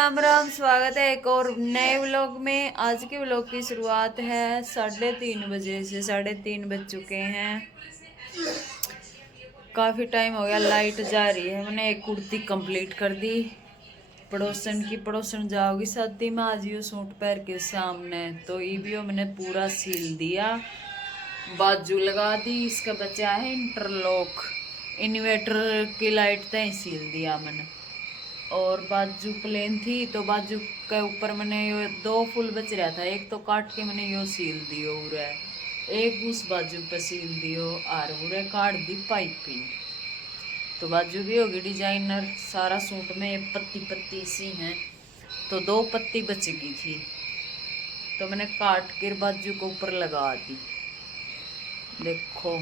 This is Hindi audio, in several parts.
राम राम। स्वागत है एक और नए व्लॉग में। आज के व्लॉग की शुरुआत है 3:30 बजे से। 3:30 बज चुके हैं। काफ़ी टाइम हो गया, लाइट जा रही है। मैंने एक कुर्ती कंप्लीट कर दी पड़ोसन की। पड़ोसन जाओगी शादी में, आज यो सूट पहन के सामने। तो ये भी मैंने पूरा सील दिया, बाजू लगा दी। इसका बचा है इंटरलॉक। इन्वर्टर की लाइट तय सील दिया मैंने। और बाजू प्लेन थी तो बाजू के ऊपर मैंने यो 2 फूल बच रहा था, एक तो काट के मैंने यो सील दियो उरे, एक उस बाजू पे सील दियो और उरे काट दी पाइपिंग। तो बाजू भी होगी डिजाइनर। सारा सूट में ये पत्ती पत्ती सी हैं, तो 2 पत्ती बच गई थी तो मैंने काट कर बाजू को ऊपर लगा दी। देखो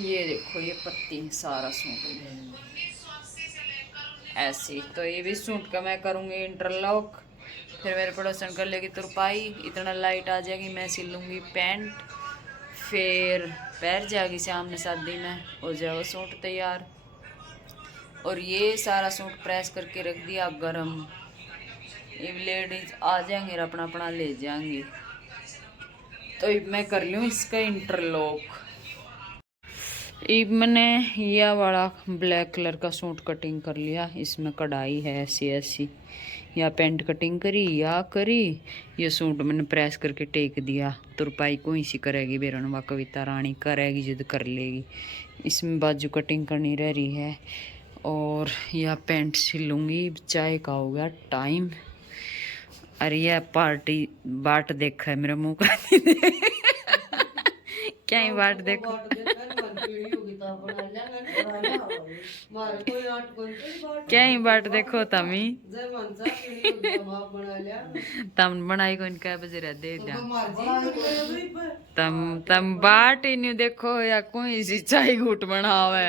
ये देखो, ये पत्ती सारा सूट ऐसी। तो ये भी सूट का मैं करूँगी इंटरलॉक। फिर मेरे पड़ोसन कर लेगी तुरपाई। इतना लाइट आ जाएगी, मैं सिलूँगी पैंट। फिर पैर जाएगी सामने, शादी में हो जाएगा सूट तैयार। और ये सारा सूट प्रेस करके रख दिया गरम। ये लेडीज आ जाएंगे और अपना अपना ले जाएंगे। तो मैं कर लूँ इसका इंटरलॉक। मैंने यह वाला ब्लैक कलर का सूट कटिंग कर लिया। इसमें कढ़ाई है ऐसी ऐसी। या पेंट कटिंग करी या करी। ये सूट मैंने प्रेस करके टेक दिया। तुरपाई को इसी करेगी बेरनवा कविता रानी, करेगी जिद कर लेगी। इसमें बाजू कटिंग करनी रह रही है। और यह पेंट सिलूँगी। चाय का हो गया टाइम। अरे यह पार्टी बाट देखा है मेरा मुँह का क्या ही बाट देखो क्या ही बाट देखो तमी तम बनाई को इनका बजे रह दे तम बाट ही नहीं देखो या कोई सी चाय घूट बनावे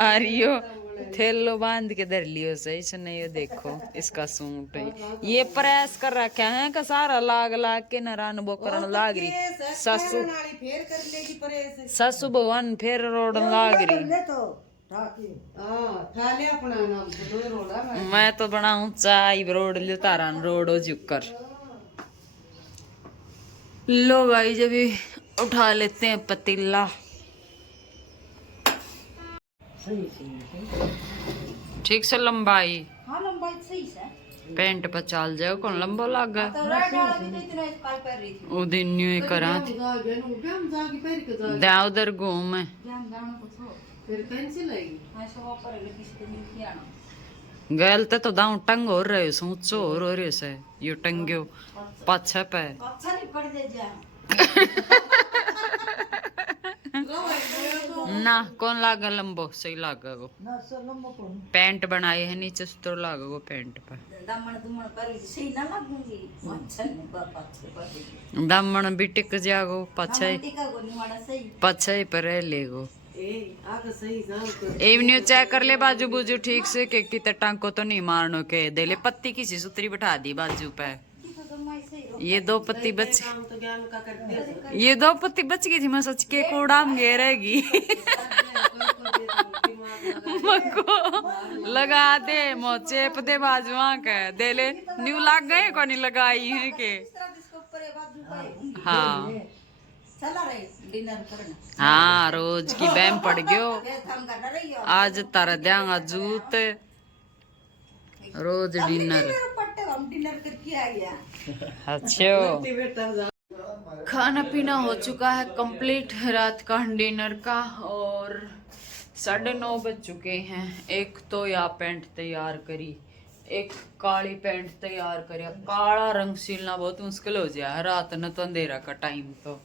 आरियो थैलो बांध के धर लियो सही से। नहीं देखो इसका सूट है, ये प्रेस कर रखा है का सारा लाग लाग के नरान बोकरन लाग रही। ससु ससु भवन फिर रोड लाग रही। मैं तो बनाऊं चाय रोड लियो तारान रोड जुकर। लो भाई जब उठा लेते हैं पतीला। ठीक से लंबाई। हाँ लंबाई सही से। पेंट पर चाल जाओ कौन लंबा लग गया। ओ दिन न्यू करा दा उधर घूम गल तो दाऊ टंग हो रहे ऊंचो हो रहे से यो टंग्यो पाछा पे ना कौन लागा लंबो सही लागा गो। पैंट बनाई है नीचे तो लागा गो पेंट पर। दामन भी टिक जागो पाछे पाछे पर ले गो। एवन्यू चेक कर ले बाजू बुजू ठीक से के कितने टांको तो नहीं मारनो के दे ले। पत्ती किसी सुतरी बैठा दी बाजू पे। ये 2 पत्ती बच ये 2 पत्ती बच गई थी। मैं सोच के कोड़ाम घेरेगी मको लगा दे मो चेप दे बाजुआ के दे ले। न्यू लाग गए को नहीं लगाई है के। हाँ हाँ रोज की बैम पड़ गयो। आज तारा देंगा जूत रोज डिनर। अच्छा खाना पीना हो चुका है कंप्लीट रात का डिनर का। और 9:30 बज चुके हैं। एक तो या पेंट तैयार करी, एक काली पेंट तैयार करी। काला रंग सीलना बहुत मुश्किल हो जाए रात न तो अंधेरा का टाइम। तो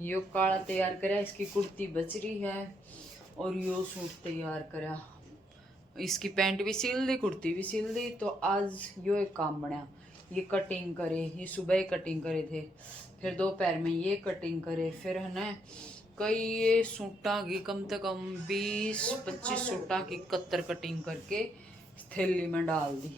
यो काला तैयार करा, इसकी कुर्ती बच रही है। और यो सूट तैयार करा, इसकी पैंट भी सिल दी कुर्ती भी सिल दी। तो आज यो एक काम बना, ये कटिंग करे। ये सुबह कटिंग करे थे, फिर दोपहर में ये कटिंग करे। फिर है ना कई ये सूटा की कम से कम 20-25 सूटा की कत्तर कटिंग करके थैली में डाल दी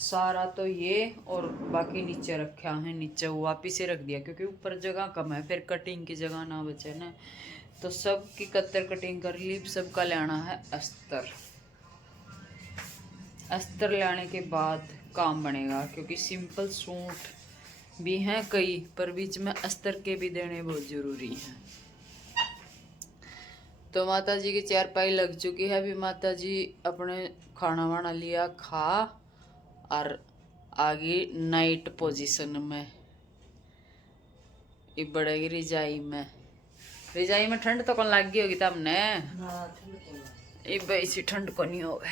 सारा। तो ये और बाकी नीचे रखा है, नीचे वापिस से रख दिया क्योंकि ऊपर जगह कम है। फिर कटिंग की जगह ना बचे ना, तो सब की कत्तर कटिंग कर ली। सबका लेना है अस्तर। अस्तर लाने के बाद काम बनेगा, क्योंकि सिंपल सूट भी हैं कई, पर बीच में अस्तर के भी देने बहुत जरूरी हैं। तो माता जी की चारपाई लग चुकी है। अभी माता जी अपने खाना वाना लिया खा और आगे नाइट पोजीशन में ये बढ़ेगी रिजाई में। रिजाई में ठंड तो कौन लग गई होगी तमने? इसी ठंड को नहीं होगा।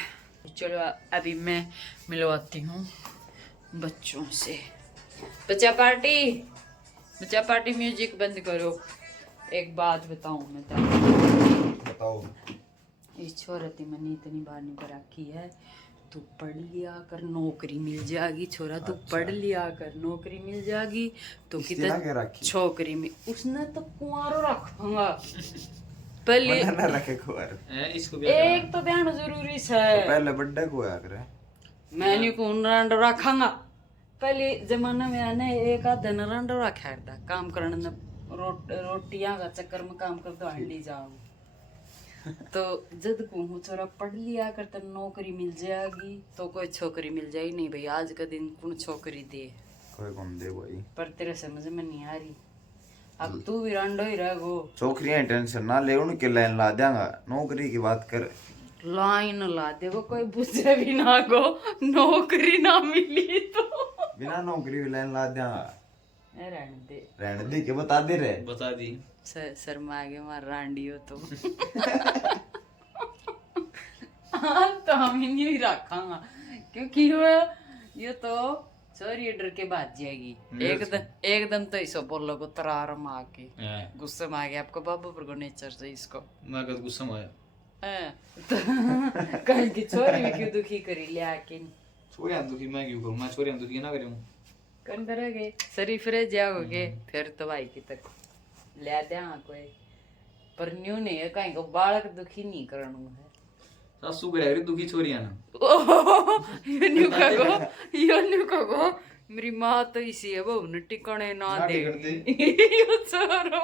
चलो अभी मैं मिलवाती हूँ बच्चों से। बच्चा पार्टी म्यूजिक बंद करो। एक बात बताऊं मैं बताओ। इस छोरती मैंने इतनी बार नहीं कर रखी है, तू पढ़ लिया कर नौकरी मिल जाएगी। छोरा तू पढ़ लिया कर नौकरी मिल जाएगी। तो कितना छोकरी में उसने तो कुंवारो रखूंगा पहले ना रखे कुंवारो। इसको एक तो ध्यान जरूरी है। तो पहले बर्थडे को आया करे। मैं नहीं कौन रंड रखांगा। पहले जमाना में आने एक आध दिन रंड रखा था काम करने में। रोटियां का चक्कर में काम कर तो हंडी जाओ। तो जद को छोरा पढ़ लिया कर तो नौकरी मिल जाएगी। तो कोई छोकरी मिल जाएगी नहीं भाई, आज का दिन कौन छोकरी दे? कोई कौन दे भाई? पर तेरे समझ में नहीं आ रही। अब तू भी रंडो ही रह गो। छोकरियां टेंशन ना ले, उनके लाइन ला देंगा। नौकरी की बात कर। लाइन ला देगो, कोई पूछे भी ना गो नौकरी ना मिली तो बिना नौकरी भी लाइन ला देंगा। रहने दे के बता दी शर्मा आगे मार रांडी हो तो तो हम ही नहीं रखांगा, क्योंकि ये तो सॉरी डर के भाग जाएगी एकदम तो इसको बोलो को तरार में आके गुस्से में आ गया। आपको बाबू पर को नेचर से इसको मैं कद गुस्सा में आया तो कल की छोरी भी क्यों दुखी करी लिया के छोरियां दुखी मैं क्यों करूं? मैं छोरियां दुखी ना करूं। कन करोगे शरीफ रह जाओगे फिर तो भाई की तक ले दे कोई। पर न्यू नहीं है कहीं को बालक दुखी नहीं करना है। सासू को दुखी छोरियां ना यो न्यू कहो मेरी माँ तो इसी है वो न टिकने ना दे यो छोरो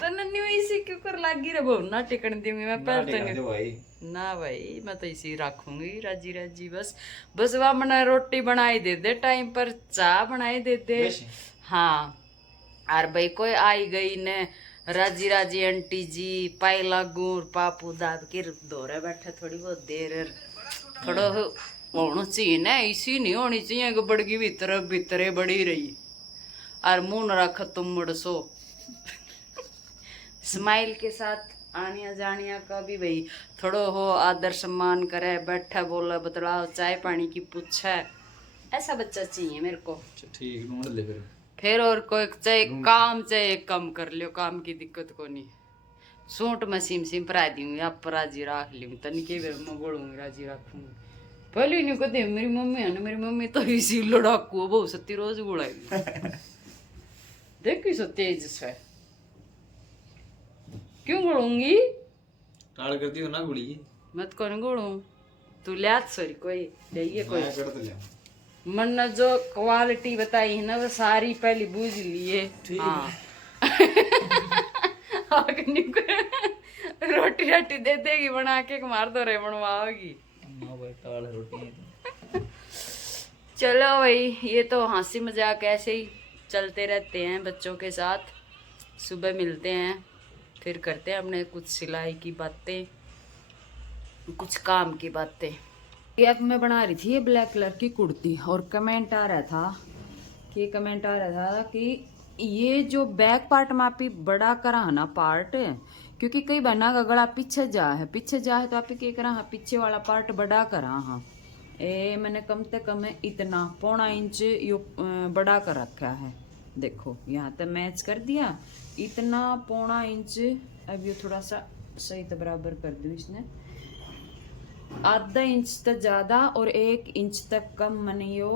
तो न्यू इसी क्यों कर लागी रे वो ना टिकने दूंगी मैं पहले तो नहीं ना भाई। मैं तो इसी रखूंगी राजी राजी बस वह मना रोटी बनाई दे दे टाइम पर चाय बनाई दे दे। हाँ और भाई कोई आई गई ने राजी राजी आंटी जी पाई लागू पापू दाब के दौरे बैठे थोड़ी बहुत देर थोड़ा होना चाहिए ना। इसी नहीं होनी चाहिए कि बड़गी भीतरे बड़ी रही और मुंह न रख तुम मुड़सो। स्माइल के साथ आनिया जानिया का भी भाई थोड़ो हो आदर सम्मान करे बैठा बोला बतलाओ चाय पानी की पूछे ऐसा बच्चा चाहिए मेरे को। ठीक ढूंढ ले फिर और कोई चाहे कम कर लियो काम की दिक्कत को नहीं। सूट में सिम परा दूंगी आप राजी रख लूंगी तनिके मैं बोलूंगी राजी रखूंगी। पहले नहीं कहते मेरी मम्मी है ना मेरी मम्मी तो इसी लड़ाकू बहुत सत्ती रोज गुड़ाएगी देखी सो तेज से क्यों गुड़ूंगी टाड़ करती हो ना गुड़ी मत कौन गुड़ू तू लिया सॉरी कोई ले कोई मन ने जो क्वालिटी बताई है ना वो सारी पहले बूझ लिए। हाँ रोटी राटी दे देगी बना के मार दो रे बनवाओगी। चलो भाई ये तो हंसी मजाक ऐसे ही चलते रहते हैं बच्चों के साथ। सुबह मिलते हैं फिर करते हैं अपने कुछ सिलाई की बातें कुछ काम की बातें। ये अब मैं बना रही थी ये ब्लैक कलर की कुर्ती और कमेंट आ रहा था कि ये जो बैक पार्ट में आप बड़ा करा ना पार्ट क्योंकि कई बना का गला पीछे जा है तो आप क्या करा पीछे वाला पार्ट बड़ा करा। हाँ ए मैंने कम से कम इतना 1.5 इंच यो बड़ा कर रखा है। देखो यहाँ तक मैच कर दिया इतना 1.5 इंच। अब ये थोड़ा सा सही तो बराबर कर दूँ इसने आधा इंच तक ज़्यादा और 1 इंच तक कम मैंने यो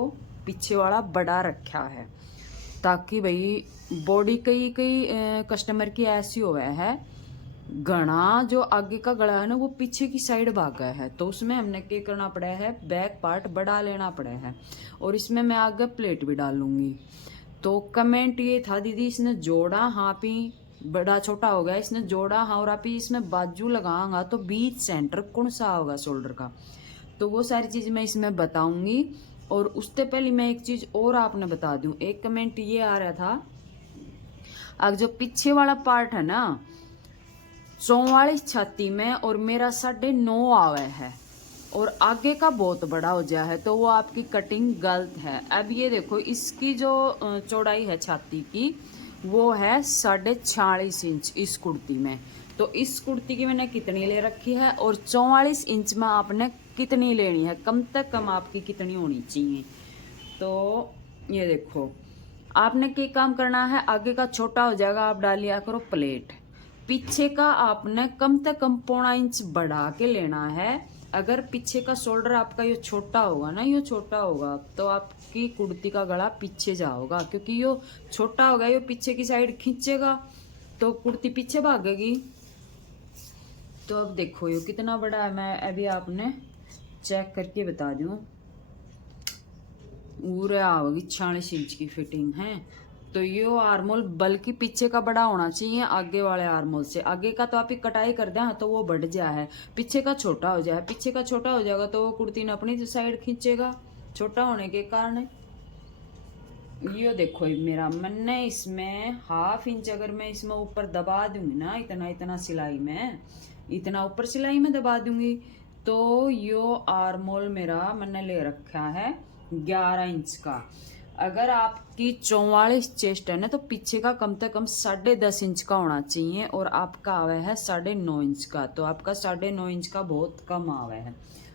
पीछे वाला बड़ा रखा है ताकि भाई बॉडी कई कस्टमर की ऐसी हुआ है घना जो आगे का गला है ना वो पीछे की साइड भागा है तो उसमें हमने क्या करना पड़ा है बैक पार्ट बढ़ा लेना पड़ा है और इसमें मैं आगे प्लेट भी डालूंगी। तो कमेंट ये था दीदी इसने जोड़ा हाँ भी बड़ा छोटा हो गया, इसने जोड़ा। हाँ, और आप इसमें बाजू लगाऊंगा तो बीच सेंटर कौन सा होगा शोल्डर का, तो वो सारी चीज़ मैं इसमें बताऊंगी। और उससे पहले मैं एक चीज़ और आपने बता दूं, एक कमेंट ये आ रहा था, अब जो पीछे वाला पार्ट है ना 44 छाती में और मेरा 9.5 आवे है और आगे का बहुत बड़ा हो गया है, तो वो आपकी कटिंग गलत है। अब ये देखो, इसकी जो चौड़ाई है छाती की वो है 46.5 इंच इस कुर्ती में। तो इस कुर्ती की मैंने कितनी ले रखी है और 44 इंच में आपने कितनी लेनी है, कम से कम आपकी कितनी होनी चाहिए। तो ये देखो, आपने क्या काम करना है, आगे का छोटा हो जाएगा, आप डाल लिया करो प्लेट। पीछे का आपने कम से कम 0.5 इंच बढ़ा के लेना है। अगर पीछे का शोल्डर आपका ये छोटा होगा ना, ये छोटा होगा, तो आपकी कुर्ती का गला पीछे जाओगा, क्योंकि ये छोटा होगा, ये पीछे की साइड खींचेगा तो कुर्ती पीछे भागेगी। तो अब देखो ये कितना बड़ा है, मैं अभी आपने चेक करके बता दूं, पूरा होगी 46 इंच की फिटिंग है। तो ये आर्मोल बल्कि पीछे का बड़ा होना चाहिए आगे वाले आर्मोल से। आगे का तो आप ही कटाई कर दें तो वो बढ़ जाए है, पीछे का छोटा हो जाए। पीछे का छोटा हो जाएगा तो वो कुर्ती ने अपनी साइड खींचेगा छोटा होने के कारण। ये देखो मेरा मैंने इसमें 1/2 इंच अगर मैं इसमें ऊपर दबा दूंगी ना, इतना सिलाई में, इतना ऊपर सिलाई में दबा दूंगी, तो यो आर्मोल मेरा मैंने ले रखा है 11 इंच का। अगर आपकी 44 चेस्ट है ना, तो पीछे का कम से कम 10.5 इंच का होना चाहिए और आपका आवे है 9.5 इंच का। तो आपका 9.5 इंच का बहुत कम आवे है,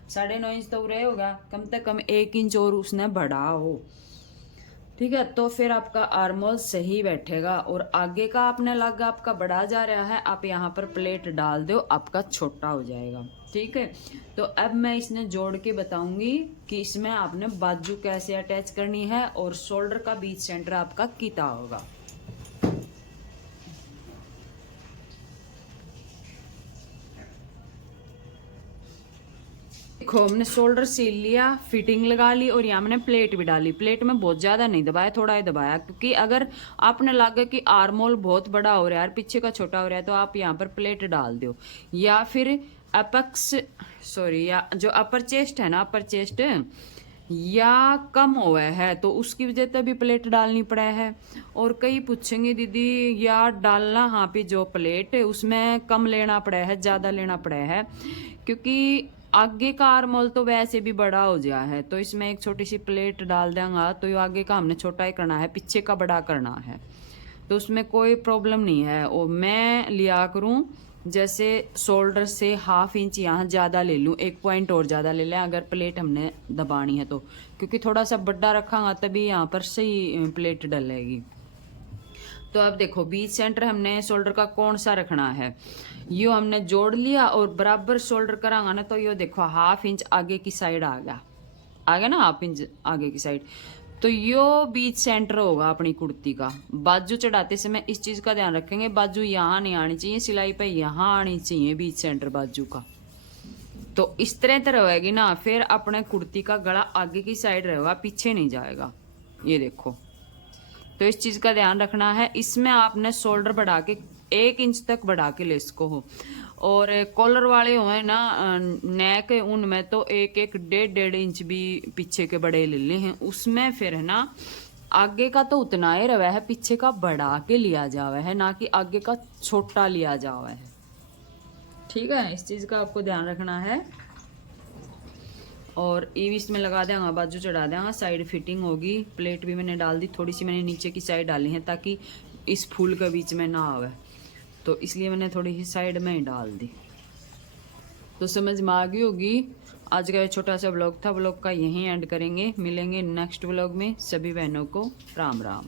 9.5 इंच तो रहे होगा, कम से कम 1 इंच और उसने बढ़ा हो, ठीक है। तो फिर आपका आर्मोल सही बैठेगा। और आगे का आपने लगा आपका बढ़ा जा रहा है, आप यहाँ पर प्लेट डाल दो, आपका छोटा हो जाएगा, ठीक है। तो अब मैं इसने जोड़ के बताऊंगी कि इसमें आपने बाजू कैसे अटैच करनी है और शोल्डर का बीच सेंटर आपका कितना होगा। देखो, हमने शोल्डर सील लिया, फिटिंग लगा ली और यहाँ मैंने प्लेट भी डाली। प्लेट में बहुत ज्यादा नहीं दबाया, थोड़ा ही दबाया, क्योंकि अगर आपने लगे कि आर्मोल बहुत बड़ा हो रहा है और पीछे का छोटा हो रहा है तो आप यहाँ पर प्लेट डाल दो, या फिर या जो अपर चेस्ट है ना, अपर चेस्ट या कम हुआ है तो उसकी वजह से भी प्लेट डालनी पड़ा है। और कई पूछेंगे दीदी या डालना, हाँ पे जो प्लेट उसमें कम लेना पड़ा है ज्यादा लेना पड़ा है, क्योंकि आगे का आर्मोल तो वैसे भी बड़ा हो गया है, तो इसमें एक छोटी सी प्लेट डाल देंगे तो ये आगे का हमने छोटा ही करना है, पीछे का बड़ा करना है, तो उसमें कोई प्रॉब्लम नहीं है। और मैं लिया करूं जैसे शोल्डर से 1/2 इंच यहाँ ज़्यादा ले लूँ, 1 पॉइंट और ज़्यादा ले लें अगर प्लेट हमने दबानी है तो, क्योंकि थोड़ा सा बड़ा रखांगा तभी यहाँ पर सही प्लेट डलेगी। तो अब देखो, बीच सेंटर हमने शोल्डर का कौन सा रखना है, यो हमने जोड़ लिया और बराबर शोल्डर करांगा ना, तो यो देखो 1/2 इंच आगे की साइड आ गया ना, 1/2 इंच आगे की साइड। तो यो बीच सेंटर होगा अपनी कुर्ती का। बाजू चढ़ाते समय इस चीज का ध्यान रखेंगे, बाजू यहाँ नहीं आनी चाहिए, सिलाई पे यहाँ आनी चाहिए बीच सेंटर बाजू का। तो इस तरह रहेगी ना, फिर अपने कुर्ती का गला आगे की साइड रहेगा, पीछे नहीं जाएगा। ये देखो, तो इस चीज का ध्यान रखना है। इसमें आपने शोल्डर बढ़ा के 1 इंच तक बढ़ा के ले इसको हो, और कॉलर वाले हो ना नेक, उनमें तो 1-1, 1.5 इंच भी पीछे के बड़े ले ले हैं, उसमें फिर है ना आगे का तो उतना ही रहा है, पीछे का बढ़ा के लिया जावा है, ना कि आगे का छोटा लिया जावा है, ठीक है। इस चीज का आपको ध्यान रखना है। और ये भी इसमें लगा देंगे, बाजू चढ़ा देंगे, साइड फिटिंग होगी। प्लेट भी मैंने डाल दी, थोड़ी सी मैंने नीचे की साइड डाली है ताकि इस फूल के बीच में ना आवे, तो इसलिए मैंने थोड़ी सी साइड में ही डाल दी। तो समझ में आ गई होगी। आज का ये छोटा सा ब्लॉग था, ब्लॉग का यहीं एंड करेंगे, मिलेंगे नेक्स्ट ब्लॉग में। सभी बहनों को राम राम।